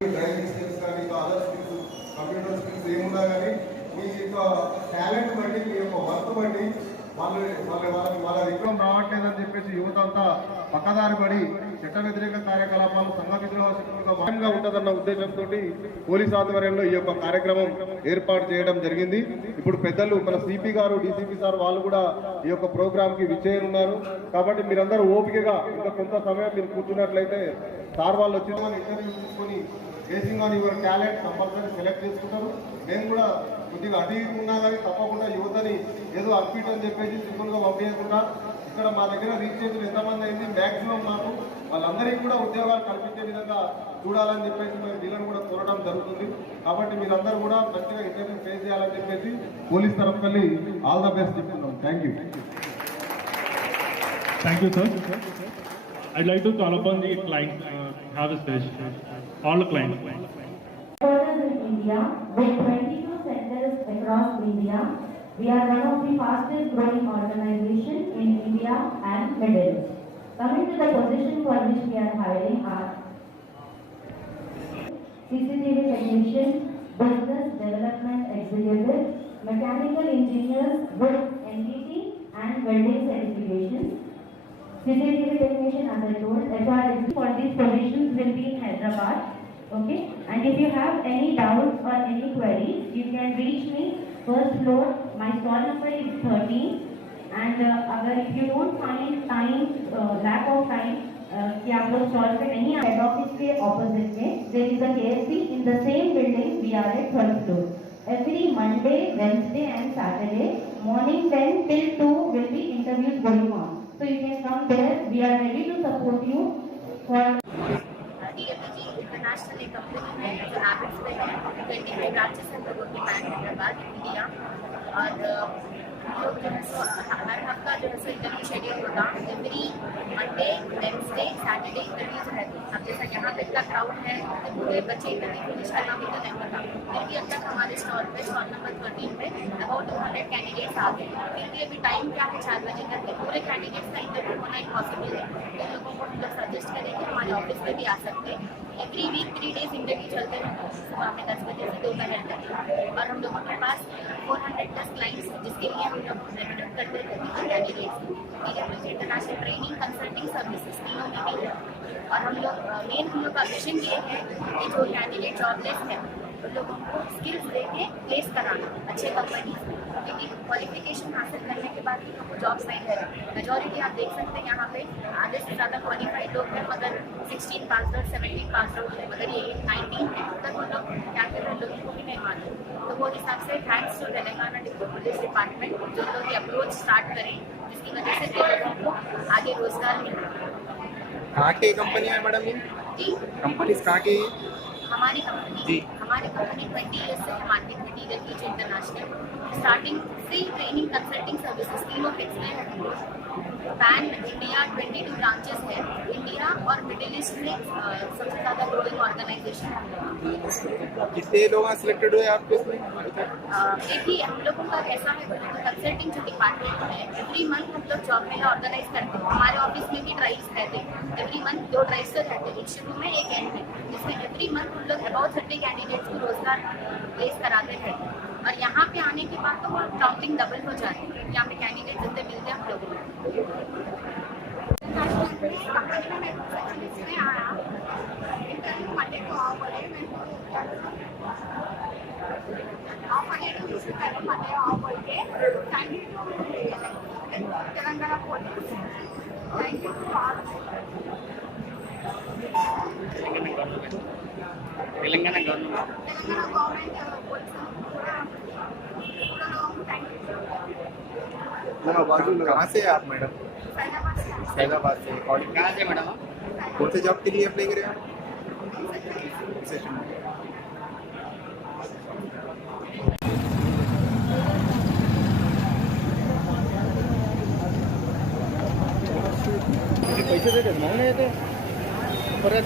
Driving skills కానీ other skills computer skills ఏమున్నా కానీ మీ యొక్క టాలెంట్ బట్టి మీ యొక్క వర్క్ బట్టి వాళ్ళ విగ్రహం రావట్లేదని చెప్పేసి యువత అంతా పక్కదారి పడి చట్ట వ్యతిరేక కార్యకలాపాలు సంఘ విద్రోహ శక్తులుగా భాగంగా ఉంటుందన్న ఉద్దేశంతో పోలీస్ ఆధ్వర్యంలో ఈ యొక్క కార్యక్రమం ఏర్పాటు చేయడం జరిగింది. ఇప్పుడు పెద్దలు మన సిపి గారు డీసీపీ సార్ వాళ్ళు కూడా ఈ యొక్క ప్రోగ్రామ్ కి విచ్చేయనున్నారు. కాబట్టి మీరందరూ ఓపికగా ఇంకా కొంత సమయం మీరు కూర్చున్నట్లయితే సార్ వాళ్ళు వచ్చిన ఇంటర్వ్యూ తీసుకొని basing on your talent compulsory select చేసుకుంటారు. మేము కూడా కొద్దిగా అటు ఉన్నా కానీ తప్పకుండా యువతని ఏదో అర్పీట్ అని చెప్పేసి సింపుల్గా పంపించకుండా ఇక్కడ మా దగ్గర రీచ్ చేతులు ఎంతమంది అయింది మ్యాక్సిమం మాకు వాళ్ళందరికీ కూడా ఉద్యోగాలు కల్పించే విధంగా చూడాలని చెప్పేసి మేము వీళ్ళని కూడా కోరడం జరుగుతుంది. కాబట్టి మీరందరూ కూడా మంచిగా ఇంటర్వ్యూ ఫేస్ చేయాలని చెప్పేసి పోలీస్ తరఫు వెళ్ళి ఆల్ ద బెస్ట్ చెప్తున్నాం. Thank you. Thank you, sir. I'd like to call upon the client, have a stage. All the clients. In India, with 22 centers across India, we are one of the fastest growing organization in India and Middle East. Coming to the position for which we are hiring are CCTV technician, business development executive, mechanical engineers with NDT and welding certifications. CCTV technician, as I told, HRSD for these positions will be in Hyderabad. Okay, and if you have any doubts or any queries, you can reach me first floor. My stall number is 13. And अगर if you don't find time, lack of time, कि आप लोग stall पे नहीं head office के opposite में there is a KFC in the same building. We are at 12th floor. Every Monday, Wednesday, and Saturday morning 10 till 2 will be interviews going on. So you can come there. We are ready to support you for. DFG international एक company है जो epics पे है, 25 branches हैं लोगों की bank Hyderabad India. और लोग जो है सो हर हफ्ता जो है सो इंटरव्यू शेड्यूल होता है। Every Monday, Wednesday, Saturday interviews रहती है। अब जैसा यहाँ पे इतना क्राउड है तो पूरे बच्चे इंटरव्यू फिनिश करना भी तो नहीं पता। फिर भी अब तक हमारे स्टॉल पे स्टॉल नंबर 13 पे अबाउट 200 कैंडिडेट्स आ गए। फिर भी अभी टाइम क्या है 4 बजे तक पूरे कैंडिडेट्स का इंटरव्यू होना इम्पॉसिबल है। तो लोगों को हम लोग सजेस्ट करेंगे हमारे ऑफिस में भी आ सकते हैं। एवरी वीक 3 डेज इंटरव्यू चलते हैं सुबह में 10 बजे से दोपहर तक। और हम लोगों के पास 400+ क्लाइंट्स जिसके लिए हम लोग रेप्रेजेंट करते हैं candidates. International training consulting services तीनों में भी है। और हम लोग मेन हम लोग का विजन ये है कि जो कैंडिडेट जॉबलेस है उन लोगों को स्किल्स देके प्लेस कराना अच्छे कंपनी, क्योंकि क्वालिफिकेशन हासिल करने के बाद भी उनको जॉब साइड है। मेजॉरिटी आप देख सकते हैं यहाँ पे आधे से ज़्यादा क्वालिफाइड लोग हैं, मगर 16 पास आउट 17 पास आउट है, मगर ये 19 है तक वो लोग क्या कर रहे हैं लोगों को भी नहीं मालूम। तो वो हिसाब से thanks to Telangana police department जो लोग ये अप्रोच स्टार्ट करें, जिसकी वजह से लोगों को आगे रोजगार मिले। कहाँ की कंपनी है मैडम ये? जी कंपनी कहाँ की? हमारी कंपनी 20 ईयर्स से है मार्केट में डीलर की international. Starting free training consulting services तीनों फिक्स में है। पैन इंडिया 22 ब्रांचेस है। इंडिया और मिडिल ईस्ट में सबसे ज़्यादा ग्रोइंग ऑर्गेनाइजेशन है। कितने लोग सिलेक्टेड हुए आपके इसमें? देखिए हम लोगों का कैसा है, कंसल्टिंग जो डिपार्टमेंट है एवरी मंथ हम लोग जॉब मेला ऑर्गेनाइज करते हैं। हमारे ऑफिस में भी ड्राइव्स रहते हैं। एवरी मंथ 2 ड्राइव्स तो रहते हैं, एक शुरू में एक एंड में, जिसमें एवरी मंथ हम लोग अबाउट 30 कैंडिडेट्स को रोजगार प्लेस कराते हैं। और यहाँ पे आने के बाद तो काउंटिंग डबल हो जाती है, यहाँ पे कैंडिडेट जितने मिलते हैं हम लोगों को। Telangana police thank you Telangana government कहाँ से आप मैडम? फैजाबाद से। और कहाँ से मैडम? कौन से जॉब के लिए अप्लाई करें आप? पैसे देते मांगने येते परत